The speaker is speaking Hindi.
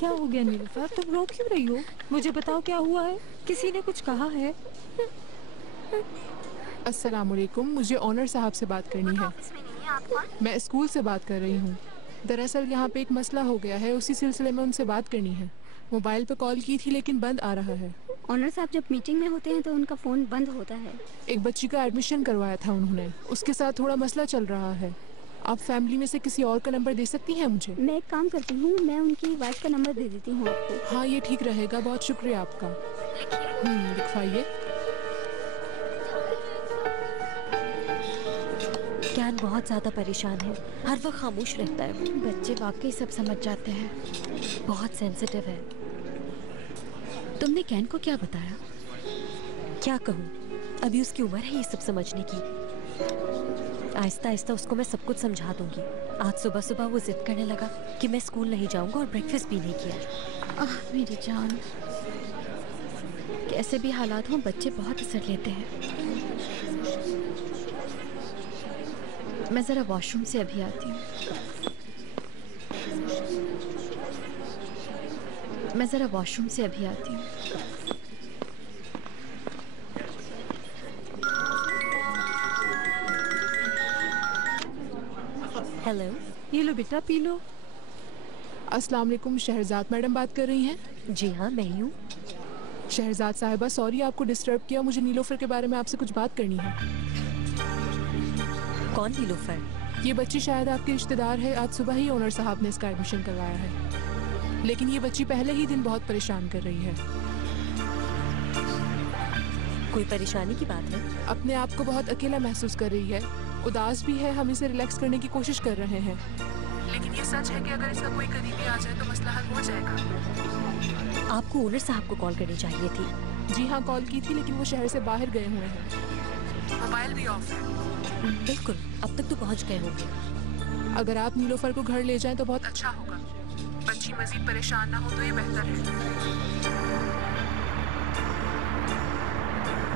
क्या हो गया नीलूफर, तुम रो क्यों रही हो? मुझे बताओ क्या हुआ है? किसी ने कुछ कहा है? अस्सलामुअलैकुम, मुझे ऑनर साहब से बात करनी है। ऑफिस में नहीं है, आप कौन? मैं स्कूल से बात कर रही हूँ। दरअसल यहाँ पे एक मसला हो गया है, उसी सिलसिले में उनसे बात करनी है। मोबाइल पे कॉल की थी लेकिन बंद आ रहा है। ऑनर साहब जब मीटिंग में होते हैं तो उनका फ़ोन बंद होता है। एक बच्ची का एडमिशन करवाया था उन्होंने, उसके साथ थोड़ा मसला चल रहा है। आप फैमिली में से किसी और का नंबर दे सकती हैं मुझे? मैं एक काम करती हूँ, मैं उनकी वाइफ का नंबर दे देती हूँ आपको। हाँ ये ठीक रहेगा, बहुत शुक्रिया आपका। लिखवाइए। ज्ञान बहुत ज़्यादा परेशान है, हर वक्त खामोश रहता है। बच्चे वाकई सब समझ जाते हैं। बहुत सेंसिटिव है। तुमने कैन को क्या बताया? क्या कहूँ, अभी उसकी उम्र है ये सब समझने की। आहिस्ता आहिस्ता उसको मैं सब कुछ समझा दूंगी। आज सुबह सुबह वो जिद करने लगा कि मैं स्कूल नहीं जाऊंगा और ब्रेकफास्ट भी नहीं किया। मेरी जान, कैसे भी हालात हों बच्चे बहुत असर लेते हैं। मैं जरा वॉशरूम से अभी आती हूँ। हेलो, ये लो बेटा, पी लो। अस्सलाम वालेकुम, शहरजाद मैडम बात कर रही हैं? जी हाँ मैं ही हूँ। शहरजाद साहिबा, सॉरी आपको डिस्टर्ब किया। मुझे नीलोफर के बारे में आपसे कुछ बात करनी है। कौन नीलोफर? ये बच्ची शायद आपकी रिश्तेदार है। आज सुबह ही ओनर साहब ने इसका एडमिशन करवाया है, लेकिन ये बच्ची पहले ही दिन बहुत परेशान कर रही है। कोई परेशानी की बात है? अपने आप को बहुत अकेला महसूस कर रही है, उदास भी है। हम इसे रिलैक्स करने की कोशिश कर रहे हैं, लेकिन ये सच है कि अगर इसका कोई करीबी आ जाए तो मसला हल हो जाएगा। आपको ओनर साहब को कॉल करनी चाहिए थी। जी हाँ, कॉल की थी लेकिन वो शहर से बाहर गए हुए हैं। मोबाइल भी ऑफ है। बिल्कुल, अब तक तो पहुंच गए होंगे। अगर आप नीलोफर को घर ले जाएं तो बहुत अच्छा होगा। बच्ची मजीद परेशान ना हो तो ये बेहतर है।